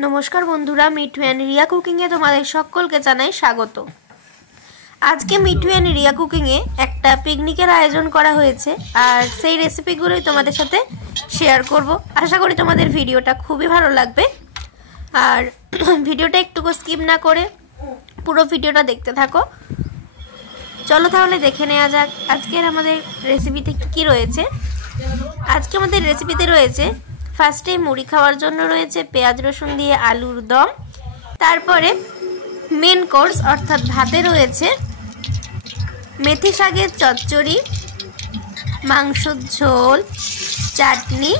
नमस्कार बंधुरा मिठू and Riya cooking तुम्हारे सकलके जानाई स्वागत। आज के मिठू एंड रिया कुकिंग एक पिकनिकर आयोजन करा हयेछे और सेई रेसिपिगुलोई तोमादेर साथे शेयर करब। आशा करी तोमादेर भिडियोटा खूबई भालो लागबे और भिडियोटा एकटुकु स्किप ना करे पुरो भिडियोटा देखते थाको। चलो ताहले देखे नेওয়া যাক आजकेर आमादेर रेसिपिते कि रयेछे। आजके आमादेर रेसिपिते रयेछे फार्स्टे मुड़ी खाওয়ার জন্য রয়েছে পেঁয়াজ রসুন দিয়ে আলুর দম। তারপরে মেন কোর্স অর্থাৎ ভাতে রয়েছে মেথি শাকের চচ্চড়ি, মাংসের ঝোল, চাটনি,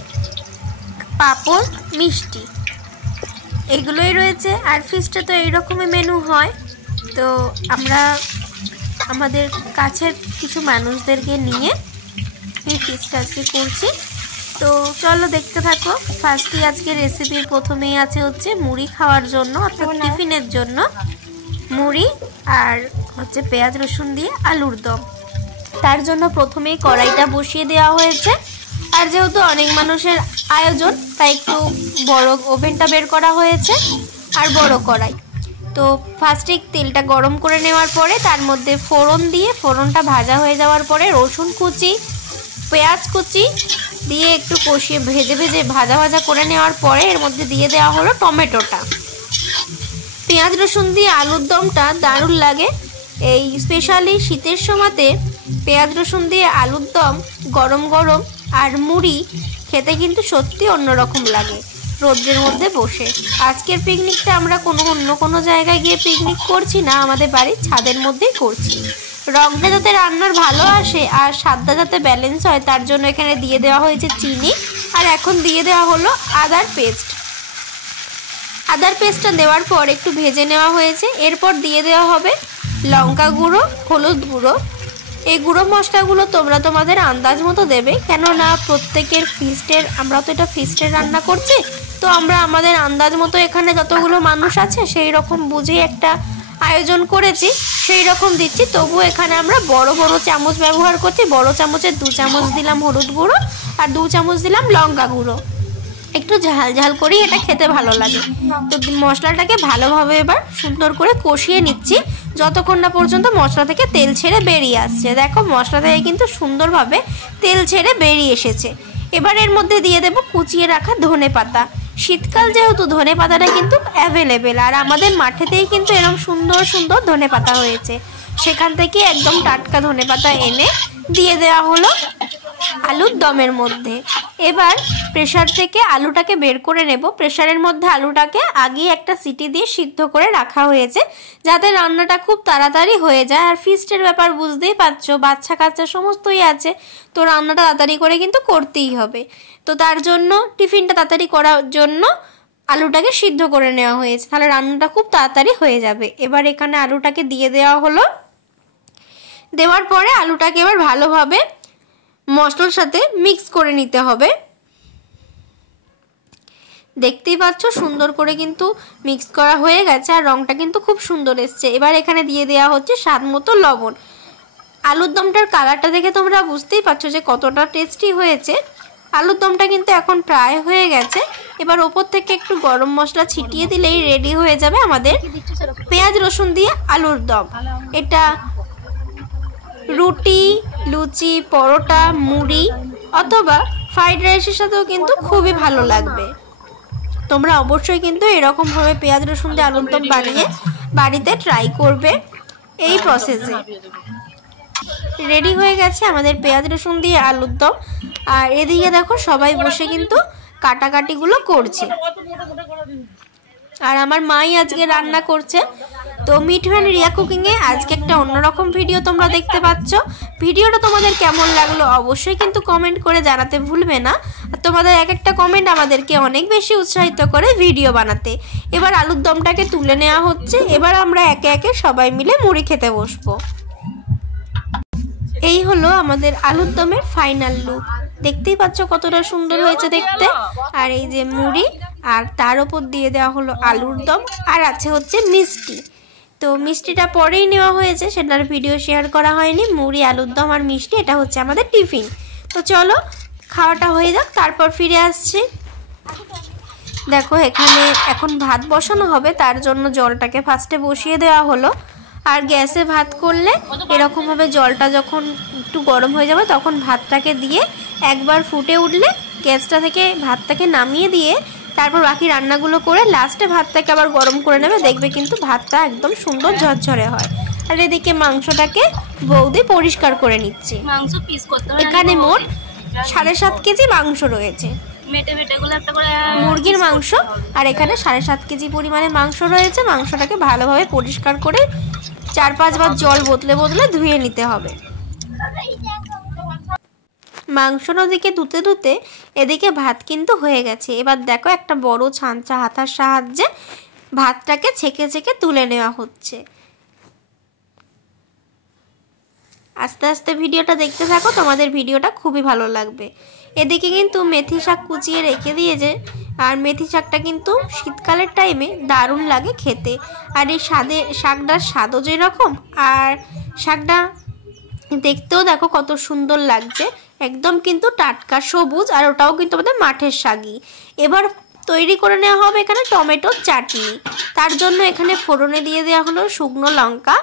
পাঁপড়, মিষ্টি এগুলোই রয়েছে। আর ফিস্টে তো এই রকমই মেনু হয়। তো আমরা আমাদের কাছের কিছু মানুষদেরকে নিয়ে এই ফিস্ট আজকে করছি। तो चलो देखते थाको। फार्स्ट ही आज के रेसिपिर प्रथमे ही आछे होच्छे मुड़ी खाওয়ার জন্য অর্থাৎ টিফিনের জন্য মুড়ি আর হচ্ছে পেঁয়াজ রসুন দিয়ে আলুর দম। তার জন্য প্রথমেই কড়াইটা বসিয়ে দেওয়া হয়েছে। আর যেহেতু অনেক মানুষের আয়োজন তাই একটু বড় ওভেনটা বের করা হয়েছে আর বড় কড়াই। তো ফার্স্টে তেলটা গরম করে নেওয়ার পরে তার মধ্যে ফোড়ন দিয়ে ফোড়নটা ভাজা হয়ে যাওয়ার পরে রসুন কুচি, পেঁয়াজ কুচি দিয়ে একটু কষিয়ে ভেজে ভেজে ভাজা ভাজা করে নেওয়ার পরে এর মধ্যে দিয়ে দেওয়া হলো টমেটোটা। পেঁয়াজ রসুন দিয়ে আলুর দমটা দারুণ লাগে। এই স্পেশালি শীতের সময়তে পেঁয়াজ রসুন দিয়ে আলুর দম গরম গরম আর মুড়ি খেতে কিন্তু সত্যি অন্যরকম লাগে রোদের মধ্যে বসে। আজকের পিকনিকটা আমরা অন্য কোনো জায়গায় গিয়ে পিকনিক করছি না, আমাদের বাড়ির ছাদের মধ্যেই করছি। রংটা যাতে রান্নার ভালো আসে আর স্বাদটা যাতে ব্যালেন্স হয় তার জন্য এখানে দিয়ে দেওয়া হয়েছে চিনি আর এখন দিয়ে দেওয়া হলো আদার পেস্ট। আদার পেস্টটা দেওয়ার পর একটু ভেজে নেওয়া হয়েছে। এরপর দিয়ে দেওয়া হবে লঙ্কা গুঁড়ো, হলুদ গুঁড়ো। এই গুঁড়ো মশলাগুলো তোমরা তোমাদের আন্দাজ মতো দেবে, কেননা প্রত্যেকের ফিস্টের আমরা তো এটা ফিস্টের রান্না করছি, তো আমরা আমাদের আন্দাজ মতো এখানে যতগুলো মানুষ আছে সেই রকম বুঝে একটা আয়োজন করেছি সেই রকম দিচ্ছি। তবু এখানে আমরা বড় বড় চামচ ব্যবহার করছি। বড় চামচে 2 চামচ দিলাম হলুদ গুঁড়ো আর 2 চামচ দিলাম লঙ্কা গুঁড়ো। একটু ঝাল ঝাল করেই এটা খেতে ভালো লাগে। তো মশলাটাকে ভালোভাবে এবার সুন্দর করে কষিয়ে নিচ্ছি যতক্ষণ না পর্যন্ত মশলা থেকে তেল ছেড়ে বেরিয়ে আসছে। দেখো মশলা থেকে কিন্তু সুন্দরভাবে তেল ছেড়ে বেরিয়ে এসেছে। এবার এর মধ্যে দিয়ে দেব কুচিয়ে রাখা ধনেপাতা। শীতকাল যেহেতু ধনেপাতাটা কিন্তু অ্যাভেলেবেল আর আমাদের মাঠেতেই কিন্তু এরকম সুন্দর সুন্দর ধনেপাতা হয়েছে, সেখান থেকে একদম টাটকা ধনেপাতা এনে দিয়ে দেওয়া হলো আলুর দমের মধ্যে। এবার প্রেসার থেকে আলুটাকে বের করে নেব। প্রেসারের মধ্যে আলুটাকে আগে একটা সিটি দিয়ে সিদ্ধ করে রাখা হয়েছে যাতে রান্নাটা খুব তাড়াতাড়ি হয়ে যায়। আর ফিস্টের ব্যাপার বুঝতেই পারছো, বাচ্চা কাচ্চা সমস্তই আছে, তো রান্নাটা তাড়াতাড়ি করে কিন্তু করতেই হবে। তো তার জন্য টিফিনটা তাড়াতাড়ি করার জন্য আলুটাকে সিদ্ধ করে নেওয়া হয়েছে, তাহলে রান্নাটা খুব তাড়াতাড়ি হয়ে যাবে। এবার এখানে আলুটাকে দিয়ে দেওয়া হলো। দেওয়ার পরে আলুটাকে এবার ভালোভাবে মশলার সাথে মিক্স করে নিতে হবে। দেখতেই পাচ্ছ সুন্দর করে কিন্তু মিক্স করা হয়ে গেছে আর রংটা কিন্তু খুব সুন্দর এসছে। এবার এখানে দিয়ে দেওয়া হচ্ছে স্বাদ মতো লবণ। আলুর দমটার কালারটা দেখে তোমরা বুঝতেই পারছো যে কতটা টেস্টি হয়েছে। আলুর দমটা কিন্তু এখন প্রায় হয়ে গেছে। এবার ওপর থেকে একটু গরম মশলা ছিটিয়ে দিলেই রেডি হয়ে যাবে আমাদের পেঁয়াজ রসুন দিয়ে আলুর দম। এটা রুটি, লুচি, পরোটা, মুড়ি অথবা ফ্রাইড রাইসের সাথেও কিন্তু খুবই ভালো লাগবে। তোমরা অবশ্যই কিন্তু এরকমভাবে পেঁয়াজ রসুন দিয়ে আলুর দম বানিয়ে বাড়িতে ট্রাই করবে। এই প্রসেসে রেডি হয়ে গেছে আমাদের পেঁয়াজ রসুন দিয়ে আলুর দম। আর এদিকে দেখো সবাই বসে কিন্তু কাটাকাটিগুলো করছে আর আমার মাই আজকে রান্না করছে। তো মিঠু এন্ড রিয়া কুকিংয়ে আজকে একটা অন্যরকম ভিডিও তোমরা দেখতে পাচ্ছ। ভিডিওটা তোমাদের কেমন লাগলো অবশ্যই কিন্তু কমেন্ট করে জানাতে ভুলবে না। তোমাদের এক একটা কমেন্ট আমাদেরকে অনেক বেশি উৎসাহিত করে ভিডিও বানাতে। এবার আলুর দমটাকে তুলে নেওয়া হচ্ছে। এবার আমরা একে একে সবাই মিলে মুড়ি খেতে বসবো। এই হলো আমাদের আলুর দমের ফাইনাল লুক। দেখতেই পাচ্ছ কতটা সুন্দর হয়েছে দেখতে। আর এই যে মুড়ি আর তার উপর দিয়ে দেওয়া হলো আলুর দম আর আছে হচ্ছে মিষ্টি। তো মিষ্টিটা পরেই নেওয়া হয়েছে, সেটার ভিডিও শেয়ার করা হয়নি। মুড়ি, আলুর দম আর মিষ্টি এটা হচ্ছে আমাদের টিফিন। তো চলো খাওয়াটা হয়ে যাক, তারপর ফিরে আসছি। দেখো এখানে এখন ভাত বসানো হবে, তার জন্য জলটাকে ফার্স্টে বসিয়ে দেওয়া হলো। আর গ্যাসে ভাত করলে এরকমভাবে জলটা যখন একটু গরম হয়ে যাবে তখন ভাতটাকে দিয়ে একবার ফুটে উঠলে গ্যাসটা থেকে ভাতটাকে নামিয়ে দিয়ে তারপর বাকি রান্নাগুলো করে লাস্টে ভাতটাকে আবার গরম করে নেবে। দেখবে কিন্তু ভাতটা একদম সুন্দর ঝরঝরে হয়। আর এদিকে মাংসটাকে বৌদি পরিষ্কার করে নিচ্ছে। মাংস পিস করতে হবে। এখানে মোট 7.5 কেজি মাংস রয়েছে, মুরগির মাংস। আর এখানে 7.5 কেজি পরিমাণে মাংস রয়েছে। মাংসটাকে ভালোভাবে পরিষ্কার করে 4-5 বার জল বদলে বদলে ধুয়ে নিতে হবে। মাংস ওদিকে ধুতে ধুতে এদিকে ভাত কিন্তু হয়ে গেছে। এবার দেখো একটা বড় ছাঁচা হাতার সাহায্যে ভাতটাকে ছেঁকে ছেঁকে তুলে নেওয়া হচ্ছে। আস্তে আস্তে ভিডিওটা দেখতে থাকো, তোমাদের ভিডিওটা খুবই ভালো লাগবে। এদিকে কিন্তু মেথি শাক কুচিয়ে রেখে দিয়েছে। আর মেথি শাকটা কিন্তু শীতকালের টাইমে দারুণ লাগে খেতে। আর এই শাকটার স্বাদও যেরকম, আর শাকটা দেখতেও দেখো কত সুন্দর লাগছে, একদম কিন্তু টাটকা সবুজ। আর ওটাও কিন্তু আমাদের মাঠের শাকই। এবার তৈরি করে নেওয়া হবে এখানে টমেটোর চাটনি। তার জন্য এখানে ফোড়নে দিয়ে দেওয়া হলো শুকনো লঙ্কা,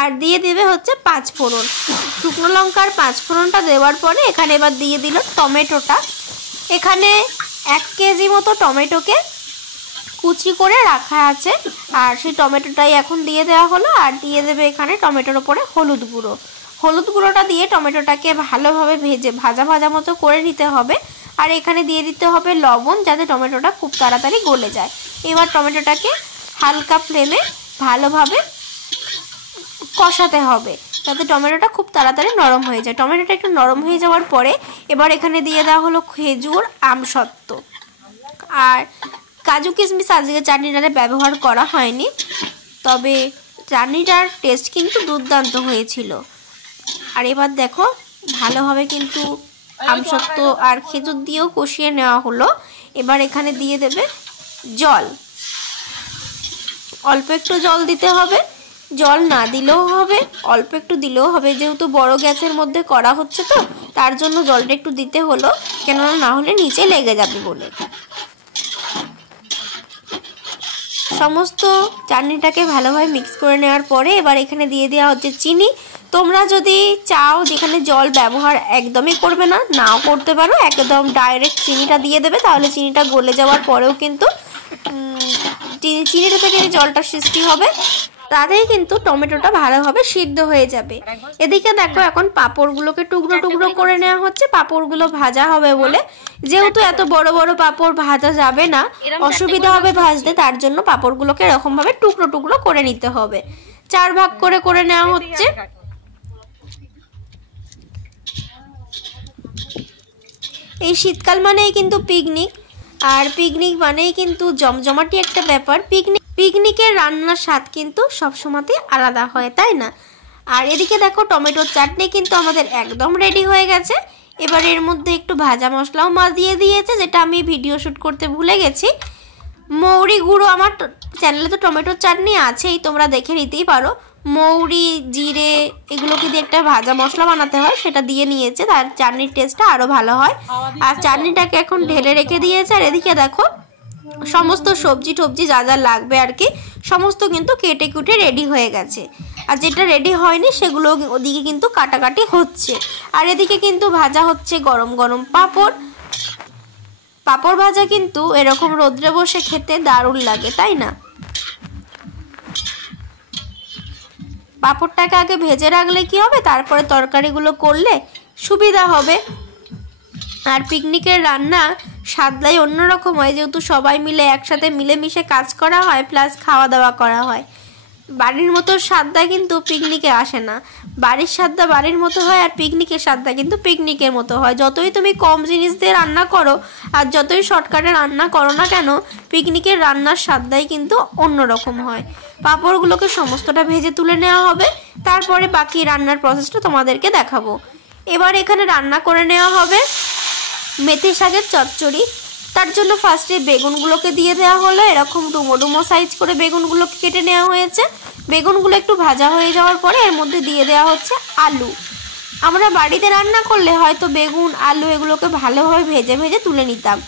আর দিয়ে দেবে হচ্ছে 5 ফোড়ন। শুকনো লঙ্কা আর 5 ফোড়নটা দেওয়ার পরে এখানে এবার দিয়ে দিল টমেটোটা। এখানে 1 কেজি মতো টমেটোকে কুচি করে রাখা আছে, আর সেই টমেটোটাই এখন দিয়ে দেওয়া হলো। আর দিয়ে দেবে এখানে টমেটোর ওপরে হলুদ গুঁড়ো। হলুদ গুঁড়োটা দিয়ে টমেটোটাকে ভালোভাবে ভাজা ভাজা মতো করে নিতে হবে। আর এখানে দিয়ে দিতে হবে লবণ, যাতে টমেটোটা খুব তাড়াতাড়ি গলে যায়। এবার টমেটোটাকে হালকা ফ্লেমে ভালোভাবে কষাতে হবে, যাতে টমেটোটা খুব তাড়াতাড়ি নরম হয়ে যায়। টমেটোটা একটু নরম হয়ে যাওয়ার পরে এবার এখানে দিয়ে দেওয়া হলো খেজুর, আমসত্ত্ব আর কাজু কিশমিশ। আজকে চাটনিটাতে ব্যবহার করা হয়নি, তবে চাটনিটার টেস্ট কিন্তু দুর্দান্ত হয়েছিল। আর এবার দেখো ভালোভাবে কিন্তু আমসত্ত্ব আর খেজুর দিয়েও কষিয়ে নেওয়া হলো। এবার এখানে দিয়ে দেবে জল, অল্প একটু জল দিতে হবে। জল না দিলেও হবে, অল্প একটু দিলেও হবে, যেহেতু বড় গ্যাসের মধ্যে করা হচ্ছে তো তার জন্য জলটা একটু দিতে হলো, কেননা না হলে নিচে লেগে যাবে বলে। সমস্ত চাটনিটাকে ভালোভাবে মিক্স করে নেওয়ার পরে এবার এখানে দিয়ে দেওয়া হচ্ছে চিনি। তোমরা যদি চাও যেখানে জল ব্যবহার একদমই করবে না, নাও করতে পারো, একদম ডাইরেক্ট চিনিটা দিয়ে দেবে। তাহলে চিনিটা গলে যাওয়ার পরেও কিন্তু চিনিটা থেকে জলটা সৃষ্টি হবে, তাতেই কিন্তু টমেটোটা ভালোভাবে সিদ্ধ হয়ে যাবে। এদিকে দেখো এখন পাঁপড়গুলোকে টুকরো টুকরো করে নেওয়া হচ্ছে। পাঁপড়গুলো ভাজা হবে বলে, যেহেতু এত বড় বড় পাঁপড় ভাজা যাবে না, অসুবিধা হবে ভাজতে, তার জন্য পাঁপড়গুলোকে এরকমভাবে টুকরো টুকরো করে নিতে হবে। 4 ভাগ করে করে নেওয়া হচ্ছে। এই শীতকাল মানেই কিন্তু পিকনিক, আর পিকনিক মানেই কিন্তু জমজমাটি একটা ব্যাপার। পিকনিকের রান্নার স্বাদ কিন্তু সবসময়তেই আলাদা হয়, তাই না? আর এদিকে দেখো টমেটোর চাটনি কিন্তু আমাদের একদম রেডি হয়ে গেছে। এবার এর মধ্যে একটু ভাজা মশলাও মা দিয়ে দিয়েছে, যেটা আমি ভিডিও শ্যুট করতে ভুলে গেছি। মৌরি গুঁড়ো, আমার চ্যানেলে তো টমেটোর চাটনি আছেই, তোমরা দেখে নিতেই পারো। মৌরি, জিরে এগুলোকে দিয়ে একটা ভাজা মশলা বানাতে হয়, সেটা দিয়ে নিয়েছে, তার চাটনির টেস্টটা আরও ভালো হয়। আর চাটনিটাকে এখন ঢেলে রেখে দিয়েছে। আর এদিকে দেখো সমস্ত সবজি টবজি যা যা লাগবে আর কি সমস্ত কিন্তু কেটে কুটে রেডি হয়ে গেছে। আর যেটা রেডি হয়নি সেগুলো ওদিকে কিন্তু কাটাকাটি হচ্ছে। আর এদিকে কিন্তু ভাজা হচ্ছে গরম গরম পাঁপড়। পাঁপড় ভাজা কিন্তু এরকম রোদ্রে বসে খেতে দারুণ লাগে, তাই না? পাঁপড়টাকে আগে ভেজে রাখলে কি হবে, তারপরে তরকারিগুলো করলে সুবিধা হবে। আর পিকনিকের রান্না স্বাদলাই অন্যরকম হয়, যেহেতু সবাই মিলে একসাথে মিলেমিশে কাজ করা হয়, প্লাস খাওয়া দাওয়া করা হয়। বাড়ির মতো স্বাদটা কিন্তু পিকনিকে আসে না। বাড়ির স্বাদটা বাড়ির মতো হয়, আর পিকনিকের স্বাদটা কিন্তু পিকনিকের মতো হয়। যতই তুমি কম জিনিস দিয়ে রান্না করো আর যতই শর্টকাটে রান্না করো না কেন, পিকনিকের রান্নার স্বাদটাই কিন্তু অন্যরকম হয়। পাঁপড়গুলোকে সমস্তটা ভেজে তুলে নেওয়া হবে, তারপরে বাকি রান্নার প্রসেসটা তোমাদেরকে দেখাবো। এবার এখানে রান্না করে নেওয়া হবে মেথি শাকের চচ্চড়ি। তার জন্য ফার্স্টে বেগুনগুলোকে দিয়ে দেওয়া হলো, এরকম ডুমো ডুমো সাইজ করে বেগুনগুলোকে কেটে নেওয়া হয়েছে। বেগুনগুলো একটু ভাজা হয়ে যাওয়ার পরে এর মধ্যে দিয়ে দেওয়া হচ্ছে আলু। আমরা বাড়িতে রান্না করলে হয়তো বেগুন আলু এগুলোকে ভালোভাবে ভেজে ভেজে তুলে নিতাম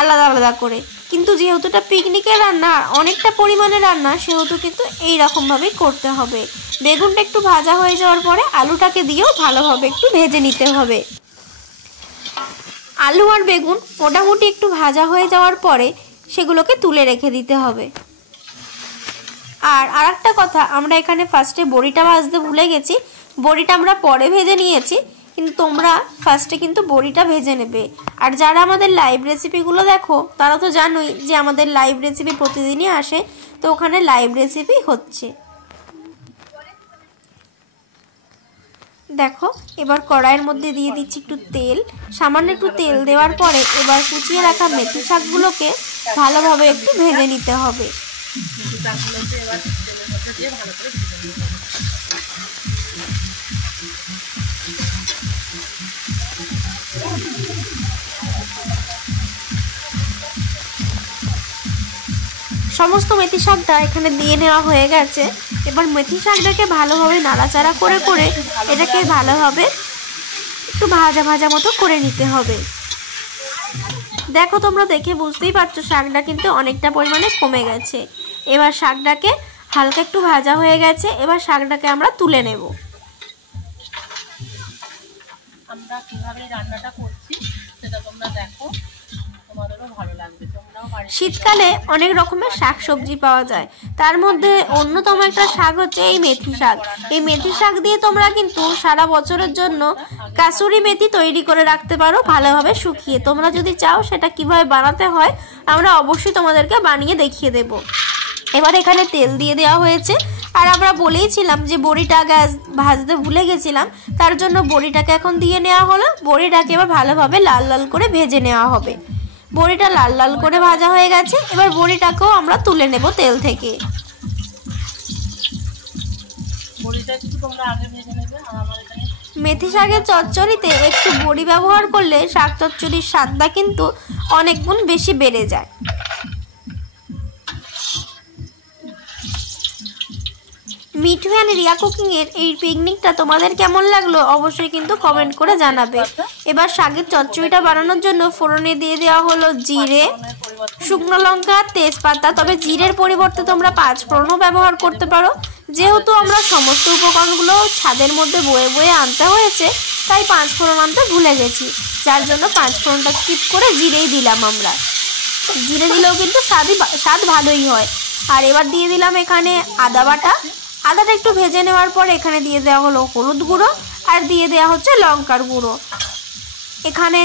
আলাদা আলাদা করে, কিন্তু যেহেতু এটা পিকনিকের রান্না, অনেকটা পরিমাণে রান্না, সেহেতু কিন্তু এই রকমভাবেই করতে হবে। বেগুনটা একটু ভাজা হয়ে যাওয়ার পরে আলুটাকে দিয়েও ভালোভাবে একটু ভেজে নিতে হবে। আলু আর বেগুন মোটামুটি একটু ভাজা হয়ে যাওয়ার পরে সেগুলোকে তুলে রেখে দিতে হবে। আর আরেকটা কথা, আমরা এখানে ফার্স্টে বড়িটা ভাজতে ভুলে গেছি। বড়িটা আমরা পরে ভেজে নিয়েছি, কিন্তু তোমরা ফার্স্টে কিন্তু বড়িটা ভেজে নেবে। আর যারা আমাদের লাইভ রেসিপিগুলো দেখো তারা তো জানোই যে আমাদের লাইভ রেসিপি প্রতিদিনই আসে, তো ওখানে লাইভ রেসিপি হচ্ছে। দেখো এবার কড়াইয়ের মধ্যে দিয়ে দিচ্ছি একটু তেল। সামান্য একটু তেল দেওয়ার পরে এবার কুচিয়ে রাখা মেথি শাকগুলোকে ভালোভাবে একটু ভেজে নিতে হবে। সমস্ত মেথি শাকটা এখানে দিয়ে নেওয়া হয়ে গেছে। এবার মেথি শাকটাকে ভালোভাবে নাড়াচাড়া করে করে এটাকে ভালোভাবে একটু ভাজা ভাজা মতো করে নিতে হবে। দেখো তোমরা দেখে বুঝতেই পারছো শাকটা কিন্তু অনেকটা পরিমাণে কমে গেছে। এবার শাকটাকে হালকা একটু ভাজা হয়ে গেছে, এবার শাকটাকে আমরা তুলে নেব। আমরা কিভাবে রান্নাটা করছি সেটা তোমরা দেখো, তোমাদেরও ভালো লাগবে। শীতকালে অনেক রকমের শাক সবজি পাওয়া যায়, তার মধ্যে অন্যতম একটা শাক হচ্ছে এই মেথি শাক। এই মেথি শাক দিয়ে তোমরা কিন্তু সারা বছরের জন্য কাসুরি মেথি তৈরি করে রাখতে পারো ভালোভাবে শুকিয়ে। তোমরা যদি চাও সেটা কিভাবে বানাতে হয় আমরা অবশ্যই তোমাদেরকে বানিয়ে দেখিয়ে দেব। এবার এখানে তেল দিয়ে দেওয়া হয়েছে, আর আমরা বলেইছিলাম যে বড়িটা ভাজতে ভুলে গেছিলাম, তার জন্য বড়িটাকে এখন দিয়ে নেওয়া হলো। বড়িটাকে এবার ভালোভাবে লাল লাল করে ভেজে নেওয়া হবে। বড়িটা লাল লাল করে ভাজা হয়ে গেছে, এবার বড়িটাকেও আমরা তুলে নেব তেল থেকে। মেথি শাকের চচ্চড়িতে একটু বড়ি ব্যবহার করলে শাক চচ্চড়ির স্বাদটা কিন্তু অনেক গুণ বেশি বেড়ে যায়। মিঠু অ্যান্ড রিয়া কুকিং এর এই পিকনিকটা তোমাদের কেমন লাগলো অবশ্যই কিন্তু কমেন্ট করে জানাবে। এবার শাকের চচ্চড়িটা বানানোর জন্য ফোড়নে দিয়ে দেওয়া হলো জিরে, শুকনো লঙ্কা, তেজপাতা। তবে জিরের পরিবর্তে তোমরা পাঁচ ফোড়নও ব্যবহার করতে পারো। যেহেতু আমরা সমস্ত উপকরণগুলো ছাদের মধ্যে বয়ে বয়ে আনতে হয়েছে, তাই পাঁচ ফোড়ন আনতে ভুলে গেছি, যার জন্য পাঁচ ফোড়নটা স্কিপ করে জিরেই দিলাম আমরা। জিরে দিলেও কিন্তু স্বাদ ভালোই হয়। আর এবার দিয়ে দিলাম এখানে আদা বাটা। আদাটা একটু ভেজে নেওয়ার পর এখানে দিয়ে দেওয়া হলো হলুদ গুঁড়ো, আর দিয়ে দেওয়া হচ্ছে লঙ্কার গুঁড়ো। এখানে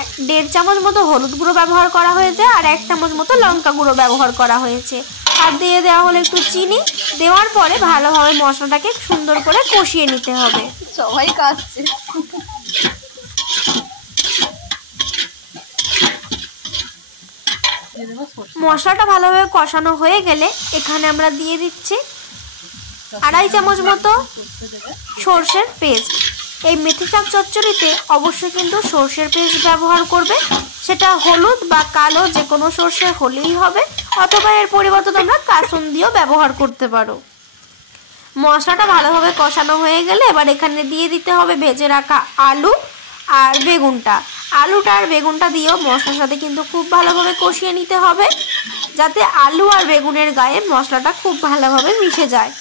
1.5 চামচ মতো হলুদ গুঁড়ো ব্যবহার করা হয়েছে, আর 1 চামচ মতো লঙ্কা গুঁড়ো ব্যবহার করা হয়েছে। আর দিয়ে দেওয়া হলো একটু চিনি। দেওয়ার পরে ভালোভাবে মশলাটাকে সুন্দর করে কষিয়ে নিতে হবে। সবাই কাটছে। মশলাটা ভালোভাবে কষানো হয়ে গেলে এখানে আমরা দিয়ে দিচ্ছি 2.5 চামচ মতো সরষের পেস্ট। এই মেথি শাক চচ্চড়িতে অবশ্যই কিন্তু সরষের পেস্ট ব্যবহার করবে, সেটা হলুদ বা কালো যে কোনো সরষে হলেই হবে, অথবা এর পরিবর্তে তোমরা কাসুন্দিও ব্যবহার করতে পারো। মশলাটা ভালোভাবে কষানো হয়ে গেলে এবার এখানে দিয়ে দিতে হবে ভেজে রাখা আলু আর বেগুনটা। আলুটা আর বেগুনটা দিয়েও মশলার সাথে কিন্তু খুব ভালোভাবে কষিয়ে নিতে হবে, যাতে আলু আর বেগুনের গায়ে মশলাটা খুব ভালোভাবে মিশে যায়।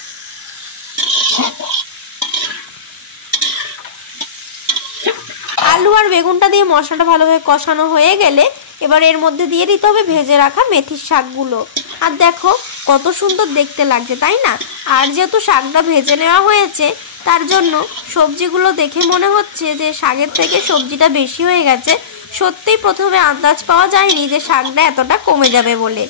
আলু আর বেগুনটা দিয়ে মশলাটা ভালোভাবে কষানো হয়ে গেলে এবার এর মধ্যে দিয়ে দিতে হবে ভেজে রাখা মেথির শাকগুলো। আর দেখো কত সুন্দর দেখতে লাগছে, তাই না? আর যেহেতু শাকটা ভেজে নেওয়া হয়েছে তার জন্য সবজিগুলো দেখে মনে হচ্ছে যে শাকের থেকে সবজিটা বেশি হয়ে গেছে। সত্যিই প্রথমে আন্দাজ পাওয়া যায়নি যে শাকটা এতটা কমে যাবে বলে।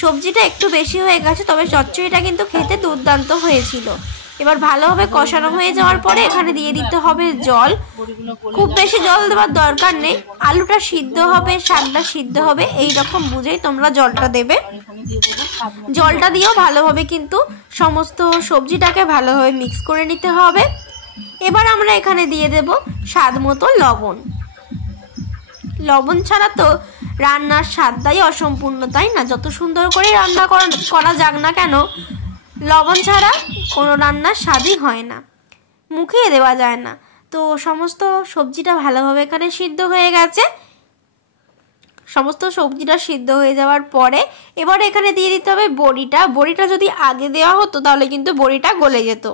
সবজিটা একটু বেশি হয়ে গেছে, তবে চচ্চড়িটা কিন্তু খেতে দুর্দান্ত হয়েছিল। এবার ভালোভাবে কষানো হয়ে যাওয়ার পরে এখানে দিয়ে দিতে হবে জল। খুব বেশি জল দেওয়ার দরকার নেই, আলুটা সিদ্ধ হবে, শাকটা সিদ্ধ হবে, এই রকম বুঝেই তোমরা জলটা দেবে। জলটা দিয়েও ভালোভাবে কিন্তু সমস্ত সবজিটাকে ভালোভাবে মিক্স করে নিতে হবে। এবার আমরা এখানে দিয়ে দেব স্বাদ মতো লবণ। লবণ ছাড়া তো রান্নার স্বাদটাই অসম্পূর্ণ, তাই না? যত সুন্দর করে রান্না করা যাক না কেন, লবণ ছাড়া কোনো রান্নার স্বাদই হয় না, মুখে দেওয়া যায় না। তো সমস্ত সবজিটা ভালোভাবে এখানে সিদ্ধ হয়ে গেছে। সমস্ত সবজিটা সিদ্ধ হয়ে যাওয়ার পরে এবার এখানে দিয়ে দিতে হবে বড়িটা। বড়িটা যদি আগে দেওয়া হতো তাহলে কিন্তু বড়িটা গলে যেত।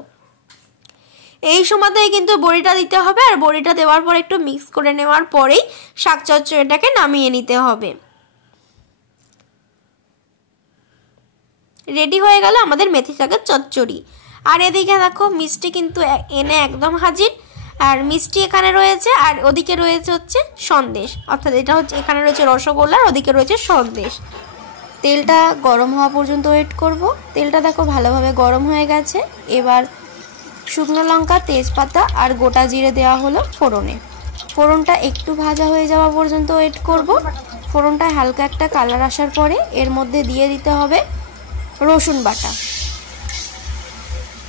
এই সময়তেই কিন্তু বড়িটা দিতে হবে, আর বড়িটা দেওয়ার পর একটু মিক্স করে নেওয়ার পরেই শাক চচ্চড়িটাকে নামিয়ে নিতে হবে। রেডি হয়ে গেল আমাদের মেথি শাকের চচ্চড়ি। আর এদিকে দেখো মিষ্টি কিন্তু এনে একদম হাজির। আর মিষ্টি এখানে রয়েছে, আর ওদিকে রয়েছে হচ্ছে সন্দেশ, অর্থাৎ এটা হচ্ছে এখানে রয়েছে রসগোল্লা, আর ওদিকে রয়েছে সন্দেশ। তেলটা গরম হওয়া পর্যন্ত ওয়েট করব। তেলটা দেখো ভালোভাবে গরম হয়ে গেছে। এবার শুকনো লঙ্কা, তেজপাতা আর গোটা জিরে দেওয়া হলো ফোড়নে। ফোড়নটা একটু ভাজা হয়ে যাওয়া পর্যন্ত ওয়েট করব। ফোড়নটা হালকা একটা কালার আসার পরে এর মধ্যে দিয়ে দিতে হবে রসুন বাটা।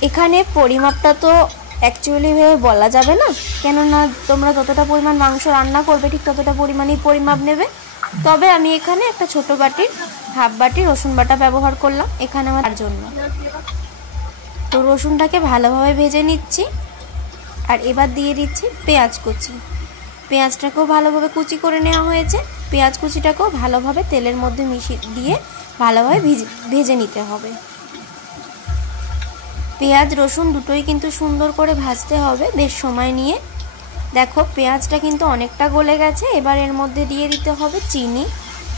এখানে পরিমাপটা তো অ্যাকচুয়ালি ভেবে বলা যাবে না, কেননা তোমরা যতটা পরিমাণ মাংস রান্না করবে ঠিক ততটা পরিমাণেই পরিমাপ নেবে। তবে আমি এখানে একটা ছোট বাটির হাফ বাটি রসুন বাটা ব্যবহার করলাম এখানে আমার জন্য। তো রসুনটাকে ভালোভাবে ভেজে নিচ্ছি। আর এবার দিয়ে দিচ্ছি পেঁয়াজ কুচি। পেঁয়াজটাকেও ভালোভাবে কুচি করে নেওয়া হয়েছে। পেঁয়াজ কুচিটাকেও ভালোভাবে তেলের মধ্যে মিশিয়ে দিয়ে ভালোভাবে ভেজে নিতে হবে। পেঁয়াজ রসুন দুটোই কিন্তু সুন্দর করে ভাজতে হবে বেশ সময় নিয়ে। দেখো পেঁয়াজটা কিন্তু অনেকটা গলে গেছে। এবার এর মধ্যে দিয়ে দিতে হবে চিনি।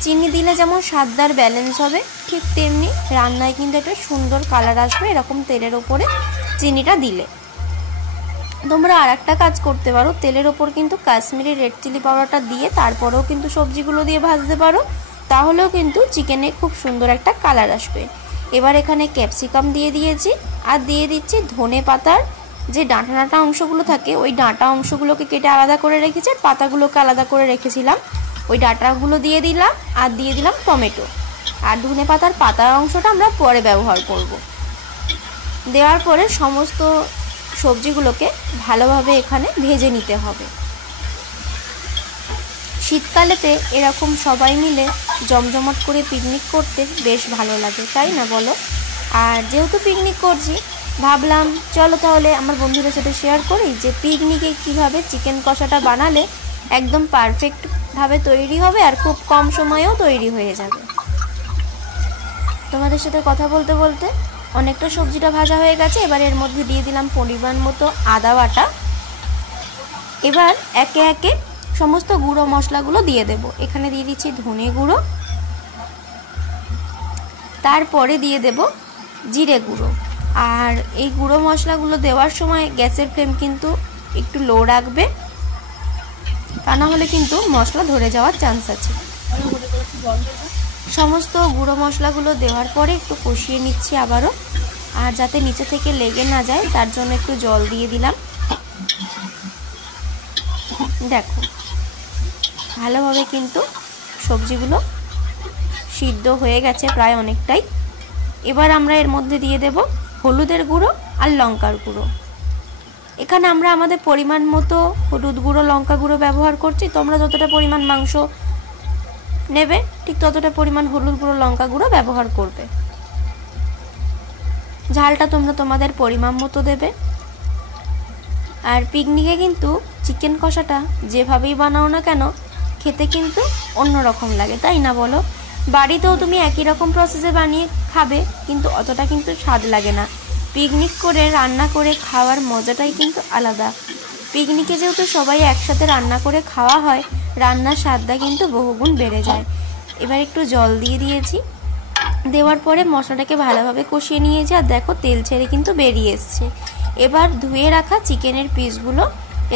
চিনি দিলে যেমন স্বাদদার ব্যালেন্স হবে, ঠিক তেমনি রান্নায় কিন্তু একটা সুন্দর কালার আসবে এরকম তেলের ওপরে চিনিটা দিলে। তোমরা আর একটা কাজ করতে পারো, তেলের ওপর কিন্তু কাশ্মীরি রেড চিলি পাউডারটা দিয়ে তারপরেও কিন্তু সবজিগুলো দিয়ে ভাজতে পারো, তাহলেও কিন্তু চিকেনে খুব সুন্দর একটা কালার আসবে। এবার এখানে ক্যাপসিকাম দিয়ে দিয়েছি, আর দিয়ে দিচ্ছি ধনে পাতার যে ডাঁটা ডাঁটা অংশগুলো থাকে ওই ডাঁটা অংশগুলোকে কেটে আলাদা করে রেখেছি, আর পাতাগুলোকে আলাদা করে রেখেছিলাম ওই ডাঁটাগুলো দিয়ে দিলাম। আর দিয়ে দিলাম টমেটো। আর ধনে পাতার পাতার অংশটা আমরা পরে ব্যবহার করব। দেওয়ার পরে সমস্ত সবজিগুলোকে ভালোভাবে এখানে ভেজে নিতে হবে। শীতকালেতে এরকম সবাই মিলে জমজমাট করে পিকনিক করতে বেশ ভালো লাগে, তাই না বলো? আর যেহেতু পিকনিক করছি ভাবলাম চলো তাহলে আমার বন্ধুদের সাথে শেয়ার করি যে পিকনিকে কিভাবে চিকেন কষাটা বানালে একদম পারফেক্টভাবে তৈরি হবে আর খুব কম সময়েও তৈরি হয়ে যাবে। তোমাদের সাথে কথা বলতে বলতে অনেকটা সবজিটা ভাজা হয়ে গেছে। এবার এর মধ্যে দিয়ে দিলাম পরিমাণ মতো আদা বাটা। এবার একে একে সমস্ত গুঁড়ো মশলাগুলো দিয়ে দেব। এখানে দিয়ে দিচ্ছি ধনে গুঁড়ো, তারপরে দিয়ে দেব জিরে গুঁড়ো। আর এই গুঁড়ো মশলাগুলো দেওয়ার সময় গ্যাসের ফ্লেম কিন্তু একটু লো রাখবে, তা না হলে কিন্তু মশলা ধরে যাওয়ার চান্স আছে। সমস্ত গুঁড়ো মশলাগুলো দেওয়ার পরে একটু কষিয়ে নিচ্ছি আবারও, আর যাতে নিচে থেকে লেগে না যায় তার জন্য একটু জল দিয়ে দিলাম। দেখো ভালোভাবে কিন্তু সবজিগুলো সিদ্ধ হয়ে গেছে প্রায় অনেকটাই। এবার আমরা এর মধ্যে দিয়ে দেব হলুদের গুঁড়ো আর লঙ্কার গুঁড়ো। এখানে আমরা আমাদের পরিমাণ মতো হলুদ গুঁড়ো লঙ্কা গুঁড়ো ব্যবহার করছি। তোমরা যতটা পরিমাণ মাংস নেবে ঠিক ততটা পরিমাণ হলুদ গুঁড়ো লঙ্কা গুঁড়ো ব্যবহার করবে। ঝালটা তোমরা তোমাদের পরিমাণ মতো দেবে। আর পিকনিকে কিন্তু চিকেন কষাটা যেভাবেই বানাও না কেন খেতে কিন্তু অন্যরকম লাগে, তাই না বলো? বাড়িতেও তুমি একই রকম প্রসেসে বানিয়ে খাবে কিন্তু অতটা কিন্তু স্বাদ লাগে না। পিকনিক করে রান্না করে খাওয়ার মজাটাই কিন্তু আলাদা। পিকনিকে যেহেতু সবাই একসাথে রান্না করে খাওয়া হয়, রান্নার স্বাদটা কিন্তু বহুগুণ বেড়ে যায়। এবার একটু জল দিয়ে দিয়েছি। দেওয়ার পরে মশলাটাকে ভালোভাবে কষিয়ে নিয়েছি, আর দেখো তেল ছেড়ে কিন্তু বেরিয়ে এসছে। এবার ধুয়ে রাখা চিকেনের পিসগুলো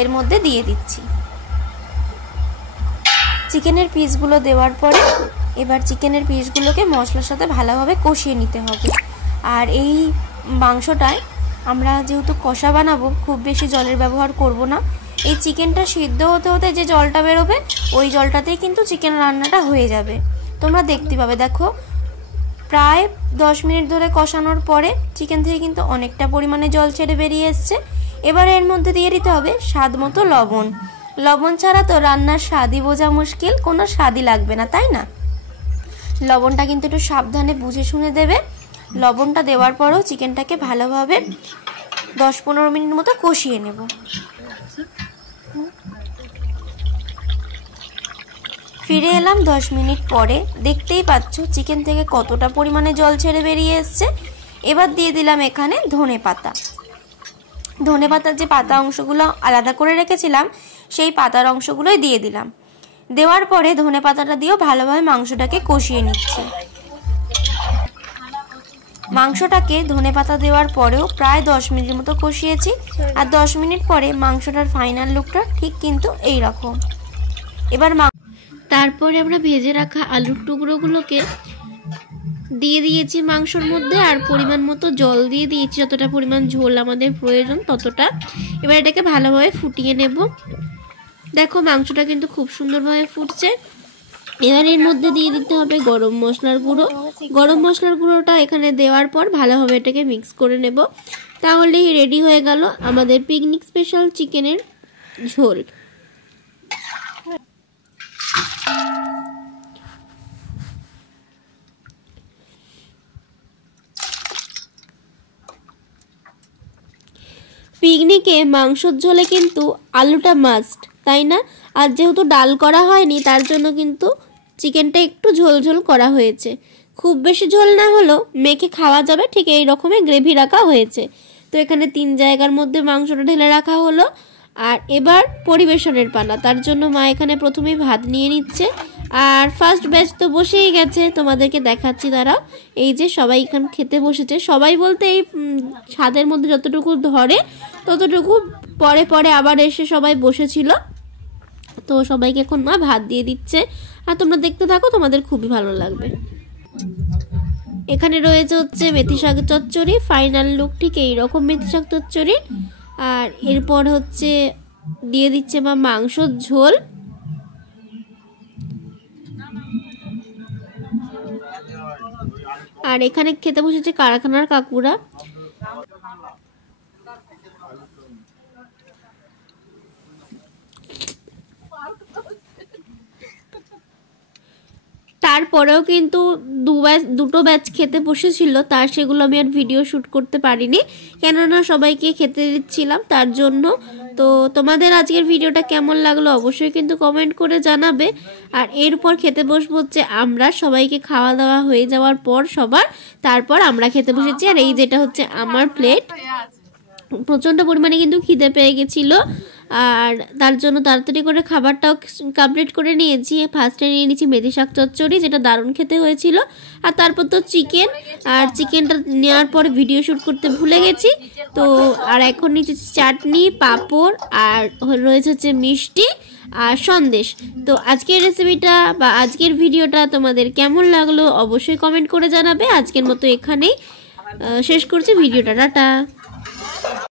এর মধ্যে দিয়ে দিচ্ছি। চিকেনের পিসগুলো দেওয়ার পরে এবার চিকেনের পিসগুলোকে মশলার সাথে ভালোভাবে কষিয়ে নিতে হবে। আর এই মাংসটায় আমরা যেহেতু কষা বানাবো খুব বেশি জলের ব্যবহার করব না। এই চিকেনটা সিদ্ধ হতে হতে যে জলটা বেরোবে ওই জলটাতেই কিন্তু চিকেন রান্নাটা হয়ে যাবে। তোমরা দেখতে পাবে, দেখো প্রায় 10 মিনিট ধরে কষানোর পরে চিকেন থেকে কিন্তু অনেকটা পরিমাণে জল ছেড়ে বেরিয়ে এসছে। এবার এর মধ্যে দিয়ে দিতে হবে স্বাদ মতো লবণ। লবণ ছাড়া তো রান্নার স্বাদই বোঝা মুশকিল, কোনো স্বাদই লাগবে না, তাই না? লবণটা কিন্তু একটু সাবধানে বুঝে শুনে দেবে। লবণটা দেওয়ার পরেও চিকেনটাকে ভালোভাবে 10-15 মিনিট মতো কষিয়ে নেব। ফিরে এলাম 10 মিনিট পরে। দেখতেই পাচ্ছ চিকেন থেকে কতটা পরিমাণে জল ছেড়ে বেরিয়ে এসছে। এবার দিয়ে দিলাম এখানে ধনেপাতা। ধনেপাতার যে পাতা অংশগুলো আলাদা করে রেখেছিলাম সেই পাতার অংশগুলোই দিয়ে দিলাম। দেওয়ার পরে ধনেপাতাটা দিয়েও ভালোভাবে মাংসটাকে কষিয়ে নিচ্ছি। মাংসটাকে ধনেপাতা দেওয়ার পরেও প্রায় 10 মিনিট মতো কষিয়েছি। আর 10 মিনিট পরে মাংসটার ফাইনাল লুকটা ঠিক কিন্তু এই রকম। এবার তারপরে আমরা ভেজে রাখা আলুর টুকরোগুলোকে দিয়ে দিয়েছি মাংসর মধ্যে, আর পরিমাণ মতো জল দিয়ে দিয়েছি, যতটা পরিমাণ ঝোল আমাদের প্রয়োজন ততটা। এবার এটাকে ভালোভাবে ফুটিয়ে নেব। দেখো মাংসটা কিন্তু খুব সুন্দরভাবে ফুটছে। এবার এর মধ্যে দিয়ে দিতে হবে গরম মশলার গুঁড়ো। গরম মশলার গুঁড়োটা এখানে দেওয়ার পর ভালোভাবে এটাকে মিক্স করে নেব। তাহলেই রেডি হয়ে গেল আমাদের পিকনিক স্পেশাল চিকেনের ঝোল। পিকনিকে মাংসর ঝোলে কিন্তু আলুটা মাস্ট, তাই না? আর যেহেতু ডাল করা হয়নি তার জন্য কিন্তু চিকেনটা একটু ঝোল ঝোল করা হয়েছে। খুব বেশি ঝোল না হলেও মেখে খাওয়া যাবে, ঠিক এই রকমের গ্রেভি রাখা হয়েছে। তো এখানে 3 জায়গার মধ্যে মাংসটা ঢেলে রাখা হলো। আর এবার পরিবেশনের পালা। তার জন্য মা এখানে প্রথমেই ভাত নিয়ে নিচ্ছে। আর ফার্স্ট ব্যাচ তো বসেই গেছে, তোমাদেরকে দেখাচ্ছি দাঁড়াও। এই যে সবাই এখানে খেতে বসেছে। সবাই বলতে এই ছাদের মধ্যে যতটুকু ধরে ততটুকু, পরে পরে আবার এসে সবাই বসেছিল। তো সবাইকে এখন মা ভাত দিয়ে দিচ্ছে। আর তোমরা দেখতে থাকো, তোমাদের খুবই ভালো লাগবে। এখানে রয়েছে হচ্ছে মেথি শাক চচ্চড়ি। ফাইনাল লুক ঠিক এইরকম মেথি শাক চচ্চড়ি। আর এরপর হচ্ছে দিয়ে দিচ্ছে মা মাংসর ঝোল। আর এখানে খেতে বসেছে কারখানার কাকুরা। তারপরেও কিন্তু দুটো ব্যাচ খেতে বসেছিল, তার সেগুলো আমি আর ভিডিও শ্যুট করতে পারিনি, কেননা সবাইকে খেতে দিচ্ছিলাম তার জন্য। তো তোমাদের আজকের ভিডিওটা কেমন লাগলো অবশ্যই কিন্তু কমেন্ট করে জানাবে। আর এরপর খেতে বসবো হচ্ছে আমরা, সবাইকে খাওয়া দাওয়া হয়ে যাওয়ার পর সবার, তারপর আমরা খেতে বসেছি। আর এই যেটা হচ্ছে আমার প্লেট। প্রচণ্ড পরিমাণে কিন্তু খিদে পেয়ে গেছিলো, আর তার জন্য তাড়াতাড়ি করে খাবারটাও কমপ্লিট করে নিয়েছি। ফার্স্টে নিয়ে নিয়েছি মেথি শাক চচ্চড়ি, যেটা দারুণ খেতে হয়েছিল। আর তারপর তো চিকেন, আর চিকেনটা নেওয়ার পরে ভিডিও শ্যুট করতে ভুলে গেছি। তো আর এখন নিয়েছি চাটনি, পাঁপড়, আর রয়েছে হচ্ছে মিষ্টি আর সন্দেশ। তো আজকের রেসিপিটা বা আজকের ভিডিওটা তোমাদের কেমন লাগলো অবশ্যই কমেন্ট করে জানাবে। আজকের মতো এখানেই শেষ করছি ভিডিওটা। টাটা।